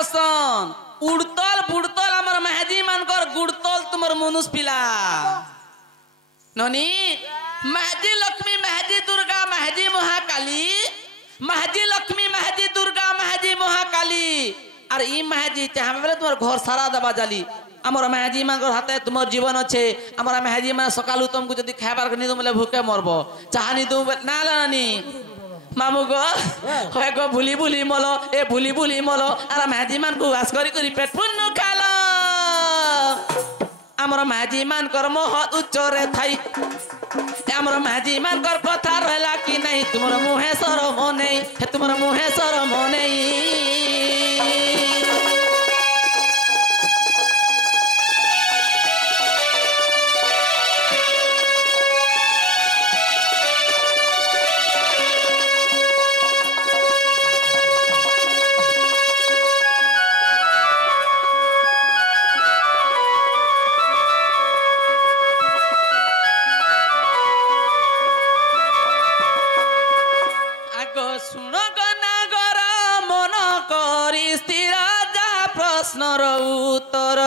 करसन उड़तल बुड़तल हमर मेहदी मानकर गुड़तल तुमर मनुष पिला ननी मेहदी लक्ष्मी मेहदी दुर्गा मेहदी महाकाली मेहदी लक्ष्मी मेहदी दुर्गा मेहदी महाकाली और ई मेहदी चाहे बेले तुमर घर सारा दबा जाली आमर मेहदी मानकर हाथे तुमर जीवन अच्छे आमर मेहदी मान सकालू तुमको जदि खाइबार नहीं तुम भूखे मरब चाहनी तुम ना लानी मामू गो होय गो भूली भूली मलो ए भूली भूली मलो आर मेहदी मान को वास करी पेट पुन्नु खालो आमर मेहदी मान कर मोह उच्चरे थाई आमर मेहदी मान कर कथा रहला कि नहीं तुमर मुहे शरम नहीं तुमर मुहे शरम नहीं प्रश्नर उत्तर